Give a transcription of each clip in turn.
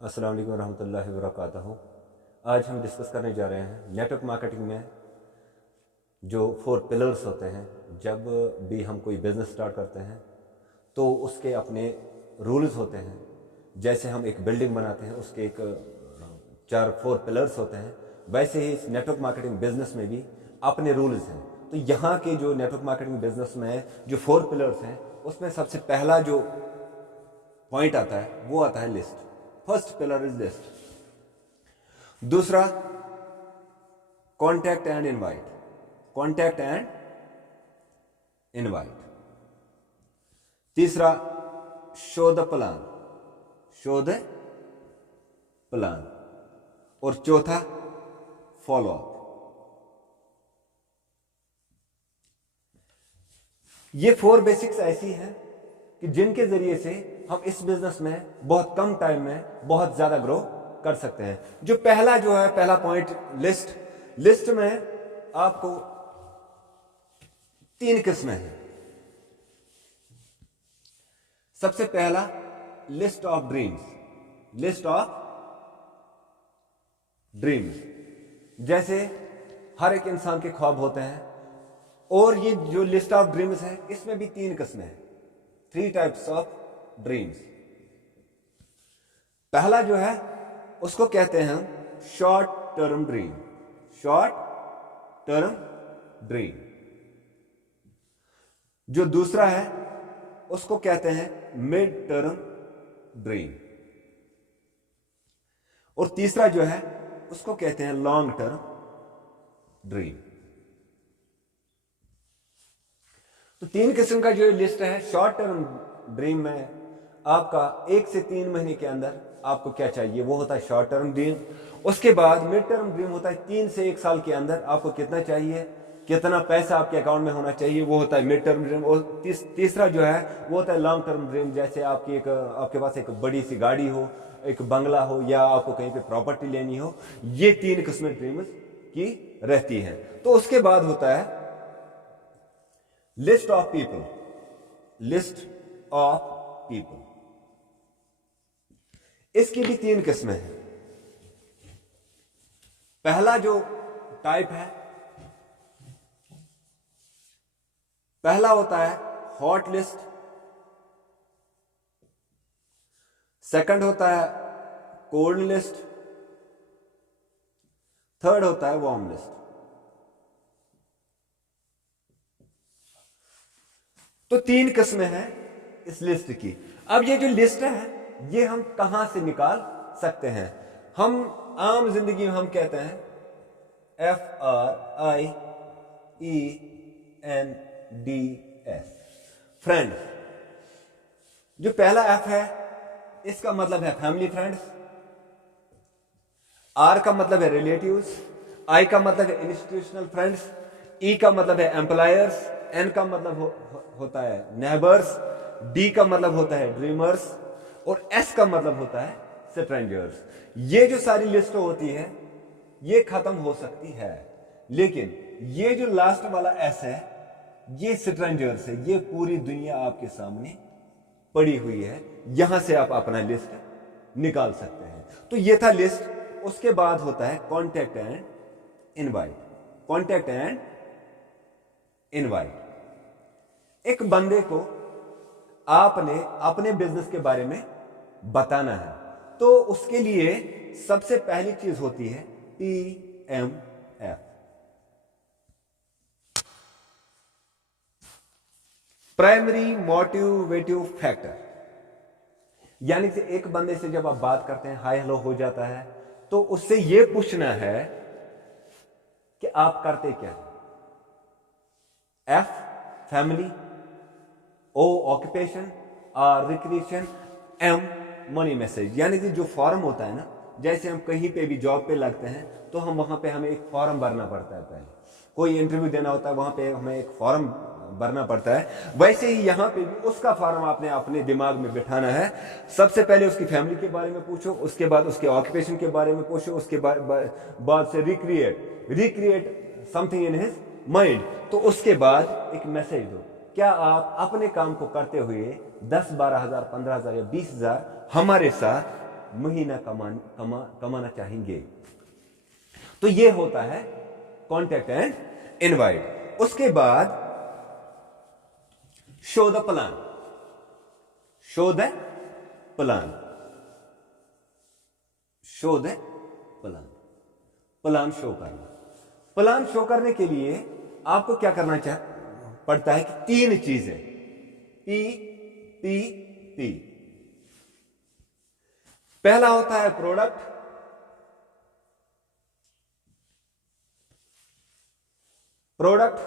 अस्सलाम वालेकुम रहमतुल्लाहि व बरकातहू। आज हम डिस्कस करने जा रहे हैं नेटवर्क मार्केटिंग में जो 4 पिलर्स होते हैं। जब भी हम कोई बिज़नेस स्टार्ट करते हैं तो उसके अपने रूल्स होते हैं। जैसे हम एक बिल्डिंग बनाते हैं, उसके एक 4 पिलर्स होते हैं, वैसे ही इस नेटवर्क मार्केटिंग बिजनेस में भी अपने रूल्स हैं। तो यहाँ के जो नेटवर्क मार्केटिंग बिजनेस में जो 4 पिलर्स हैं, उसमें सबसे पहला जो पॉइंट आता है वो आता है list. First pillar is list. दूसरा contact and invite, contact and invite. तीसरा show the plan, show the plan. और चौथा फॉलो अप। ये 4 बेसिक्स ऐसी हैं कि जिनके जरिए से हम इस बिजनेस में बहुत कम टाइम में बहुत ज्यादा ग्रो कर सकते हैं। जो पहला जो है, पहला पॉइंट लिस्ट। लिस्ट में आपको 3 किस्में हैं। सबसे पहला list of dreams, list of dreams. जैसे हर एक इंसान के ख्वाब होते हैं, और ये जो लिस्ट ऑफ ड्रीम्स है इसमें भी 3 किस्में हैं, 3 टाइप्स ऑफ ड्रीम्स। पहला जो है उसको कहते हैं short term dream, short term dream. जो दूसरा है उसको कहते हैं मिड टर्म ड्रीम। और तीसरा जो है उसको कहते हैं लॉन्ग टर्म ड्रीम। तो 3 किस्म का जो लिस्ट है, शॉर्ट टर्म ड्रीम में आपका 1 से 3 महीने के अंदर आपको क्या चाहिए, वो होता है शॉर्ट टर्म ड्रीम। उसके बाद मिड टर्म ड्रीम होता है 3 से 1 साल के अंदर आपको कितना चाहिए, कितना पैसा आपके अकाउंट में होना चाहिए, वो होता है मिड टर्म ड्रीम। और तीसरा जो है वो होता है लॉन्ग टर्म ड्रीम। जैसे आपके पास एक बड़ी सी गाड़ी हो, एक बंगला हो, या आपको कहीं पे प्रॉपर्टी लेनी हो। ये 3 किस्में ड्रीम्स की रहती हैं। तो उसके बाद होता है list of people, list of people. इसकी भी 3 किस्में हैं। पहला जो टाइप है, पहला होता है हॉट लिस्ट। सेकंड होता है कोल्ड लिस्ट। थर्ड होता है वार्म लिस्ट। तो 3 किस्में हैं इस लिस्ट की। अब ये जो लिस्ट है ये हम कहां से निकाल सकते हैं? हम आम जिंदगी में हम कहते हैं FRIENDS, फ्रेंड्स। जो पहला F है इसका मतलब है फैमिली फ्रेंड्स, R का मतलब है रिलेटिव्स, I का मतलब है इंस्टीट्यूशनल फ्रेंड्स, E का मतलब है एम्प्लॉयर्स, N का मतलब होता है नेबर्स, D का मतलब होता है ड्रीमर्स, और S का मतलब होता है स्ट्रेंजर्स। ये जो सारी लिस्ट होती है ये खत्म हो सकती है, लेकिन ये जो लास्ट वाला S है ये स्ट्रेंजर्स है। ये पूरी दुनिया आपके सामने पड़ी हुई है, यहां से आप अपना लिस्ट निकाल सकते हैं। तो ये था लिस्ट। उसके बाद होता है contact and invite, contact and invite. एक बंदे को आपने अपने बिजनेस के बारे में बताना है, तो उसके लिए सबसे पहली चीज होती है PMF, प्राइमरी मोटिवेटिव फैक्टर। यानी कि एक बंदे से जब आप बात करते हैं, हाय हेलो हो जाता है, तो उससे यह पूछना है कि आप करते क्या हैं। F family, O occupation, R recreation, M money message. यानी कि जो फॉर्म होता है ना, जैसे हम कहीं पे भी जॉब पे लगते हैं तो हम वहां पे हमें एक फॉर्म भरना पड़ता है। पहले कोई इंटरव्यू देना होता है, वहां पे हमें एक फॉर्म भरना पड़ता है। वैसे ही यहां पे भी उसका फॉर्म आपने अपने दिमाग में बिठाना है। सबसे पहले उसकी फैमिली के बारे में पूछो, उसके बाद उसके ऑक्यूपेशन के बारे में पूछो, उसके बाद से recreate something in his mind. तो उसके बाद एक मैसेज दो। क्या आप अपने काम को करते हुए 10, 12 हजार, 15 हजार या 20 हजार हमारे साथ महीना कमाना चाहेंगे। तो ये होता है कॉन्टेक्ट एंड इनवाइट। उसके बाद show the plan, show the plan, show the plan, plan show करना। प्लान शो करने के लिए आपको क्या करना पड़ता है कि 3 चीजें, पी पी पी। पहला होता है प्रोडक्ट, प्रोडक्ट,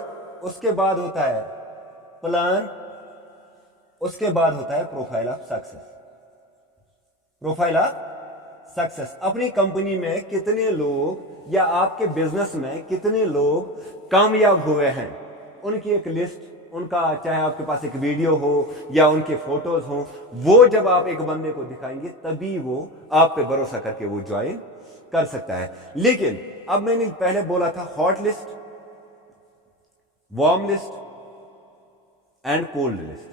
उसके बाद होता है प्लान, उसके बाद होता है profile of success. Profile of success, अपनी कंपनी में कितने लोग या आपके बिजनेस में कितने लोग कामयाब हुए हैं, उनकी एक लिस्ट, उनका चाहे आपके पास एक वीडियो हो या उनके फोटोज हो, वो जब आप एक बंदे को दिखाएंगे तभी वो आप पे भरोसा करके वो ज्वाइन कर सकता है। लेकिन अब मैंने पहले बोला था hot list, warm list and cold list.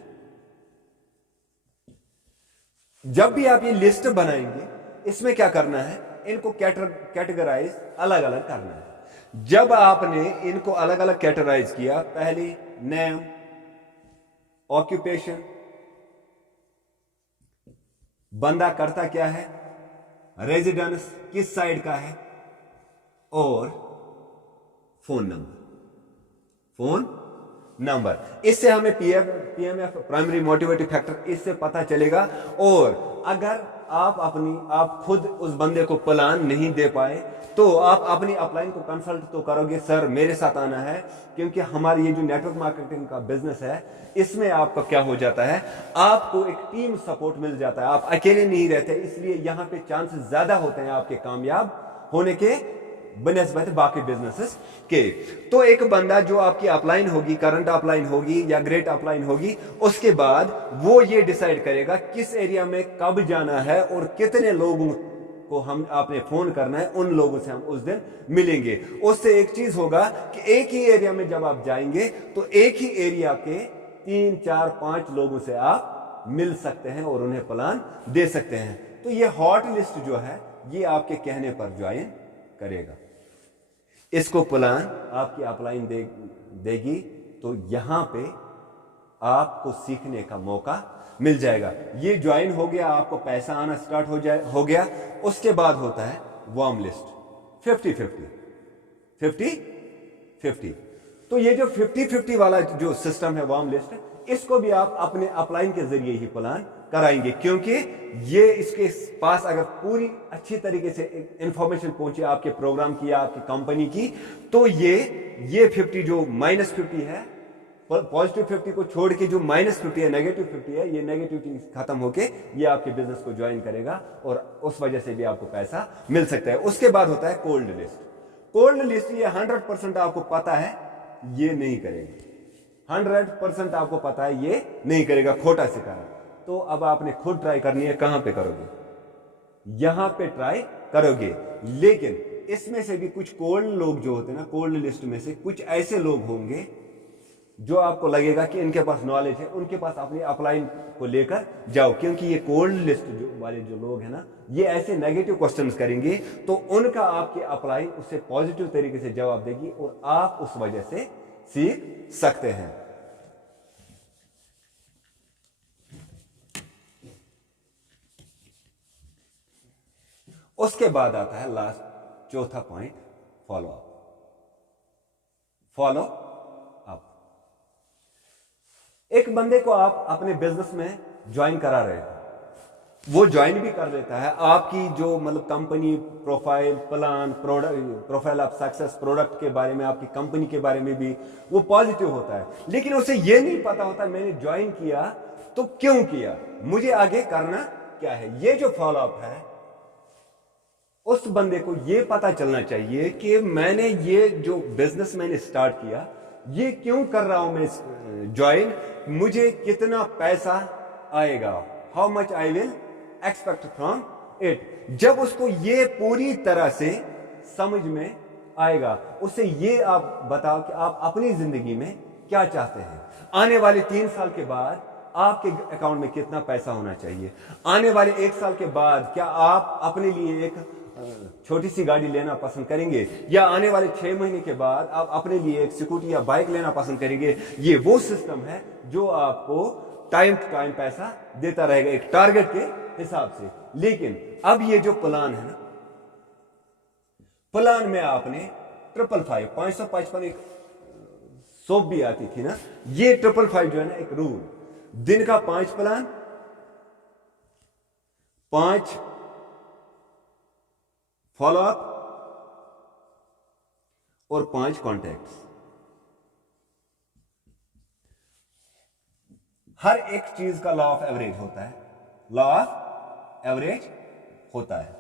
जब भी आप ये लिस्ट बनाएंगे, इसमें क्या करना है, इनको कैटेगराइज अलग अलग करना है। जब आपने इनको अलग अलग कैटेगराइज किया, पहली नेम, ऑक्यूपेशन, बंदा करता क्या है, रेजिडेंस किस साइड का है, और फोन नंबर, फोन नंबर। इससे हमें पीएमएफ, प्राइमरी मोटिवेटिव फैक्टर, इससे पता चलेगा। और अगर आप खुद उस बंदे को प्लान नहीं दे पाए तो आप अपनी अपलाइन को कंसल्ट तो करोगे, सर मेरे साथ आना है, क्योंकि हमारी ये जो नेटवर्क मार्केटिंग का बिजनेस है, इसमें आपका क्या हो जाता है, आपको एक टीम सपोर्ट मिल जाता है, आप अकेले नहीं रहते, इसलिए यहां पे चांसेस ज्यादा होते हैं आपके कामयाब होने के बनिस्बत बाकी बिजनेसेस के। तो एक बंदा जो आपकी अपलाइन होगी, करंट अपलाइन होगी या ग्रेट अपलाइन होगी, उसके बाद वो ये डिसाइड करेगा किस एरिया में कब जाना है और कितने लोगों को आपने फोन करना है, उन लोगों से हम उस दिन मिलेंगे। उससे एक चीज होगा कि एक ही एरिया में जब आप जाएंगे तो एक ही एरिया के 3, 4, 5 लोगों से आप मिल सकते हैं और उन्हें प्लान दे सकते हैं। तो ये हॉट लिस्ट जो है, ये आपके कहने पर ज्वाइन करेगा। इसको प्लान आपकी अपलाइन देगी, तो यहां पे आपको सीखने का मौका मिल जाएगा। ये ज्वाइन हो गया, आपको पैसा आना स्टार्ट हो गया। उसके बाद होता है वार्म लिस्ट, 50-50। तो ये जो 50-50 वाला जो सिस्टम है वार्म लिस्ट, इसको भी आप अपने अपलाइन के जरिए ही प्लान कराएंगे, क्योंकि ये इसके पास अगर पूरी अच्छी तरीके से इंफॉर्मेशन पहुंचे आपके प्रोग्राम की या आपकी कंपनी की, तो ये 50 जो -50 है, पॉजिटिव 50 को छोड़ के जो -50 है, नेगेटिव 50 है, ये नेगेटिविटी खत्म होके ये आपके बिजनेस को ज्वाइन करेगा और उस वजह से भी आपको पैसा मिल सकता है। उसके बाद होता है कोल्ड लिस्ट। कोल्ड लिस्ट ये 100% आपको पता है ये नहीं करेगा, 100% आपको पता है ये नहीं करेगा, खोटा सिखाना। तो अब आपने खुद ट्राई करनी है। कहां पे करोगे, यहां पे ट्राई करोगे। लेकिन इसमें से भी कुछ कोल्ड लोग जो होते हैं ना, कोल्ड लिस्ट में से कुछ ऐसे लोग होंगे जो आपको लगेगा कि इनके पास नॉलेज है, उनके पास अपनी अपलाइन को लेकर जाओ, क्योंकि ये कोल्ड लिस्ट वाले जो लोग हैं ना, ये ऐसे नेगेटिव क्वेश्चंस करेंगे तो उनका आपकी अपलाइन उससे पॉजिटिव तरीके से जवाब देगी और आप उस वजह से सीख सकते हैं। उसके बाद आता है लास्ट, चौथा point, follow up. Follow up, एक बंदे को आप अपने बिजनेस में ज्वाइन करा रहे हो, वो ज्वाइन भी कर लेता है, आपकी जो मतलब company profile, plan, product, profile of success, product के बारे में, आपकी कंपनी के बारे में भी वो पॉजिटिव होता है, लेकिन उसे ये नहीं पता होता मैंने ज्वाइन किया तो क्यों किया, मुझे आगे करना क्या है। ये जो फॉलो अप है, उस बंदे को ये पता चलना चाहिए कि मैंने ये जो बिजनेस मैंने स्टार्ट किया, ये क्यों कर रहा हूं मैं ज्वाइन, मुझे कितना पैसा आएगा, how much I will expect from it. जब उसको ये पूरी तरह से समझ में आएगा, उससे ये आप बताओ कि आप अपनी जिंदगी में क्या चाहते हैं, आने वाले 3 साल के बाद आपके अकाउंट में कितना पैसा होना चाहिए। आने वाले 1 साल के बाद क्या आप अपने लिए एक छोटी सी गाड़ी लेना पसंद करेंगे, या आने वाले 6 महीने के बाद आप अपने लिए एक स्कूटी या बाइक लेना पसंद करेंगे। ये वो सिस्टम है जो आपको टाइम टू टाइम पैसा देता रहेगा एक टारगेट के हिसाब से। लेकिन अब ये जो प्लान है ना, प्लान में आपने 555 एक सोप भी आती थी ना, ये 555 जो है ना एक रूल, दिन का 5 प्लान, 5 फॉलो अप और 5 कॉन्टैक्ट्स। हर एक चीज का लॉ ऑफ एवरेज होता है, लॉ ऑफ एवरेज होता है।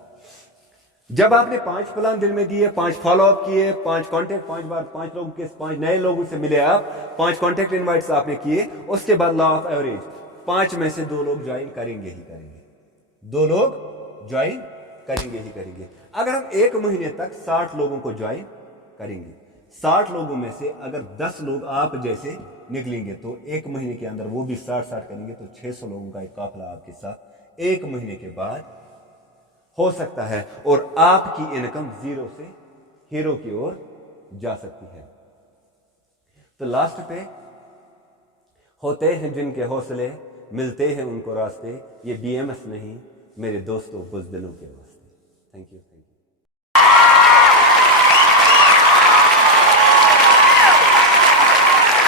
जब आपने 5 प्लान दिन में दिए, 5 फॉलो अप किए, 5 कॉन्टैक्ट, 5 बार 5 लोगों के 5 नए लोगों से मिले आप, 5 कॉन्टैक्ट इनवाइट्स आपने किए, उसके बाद लॉ ऑफ एवरेज 5 में से 2 लोग ज्वाइन करेंगे ही करेंगे, 2 लोग ज्वाइन करेंगे ही करेंगे। अगर हम 1 महीने तक 60 लोगों को ज्वाइन करेंगे, 60 लोगों में से अगर 10 लोग आप जैसे निकलेंगे तो 1 महीने के अंदर वो भी 60-60 करेंगे तो 600 लोगों का एक काफिला आपके साथ 1 महीने के बाद हो सकता है, और आपकी इनकम 0 से हीरो की ओर जा सकती है। तो लास्ट पे, होते हैं जिनके हौसले, मिलते हैं उनको रास्ते, ये BMS नहीं मेरे दोस्तों बुज़दिलों के वास्ते। Thank you.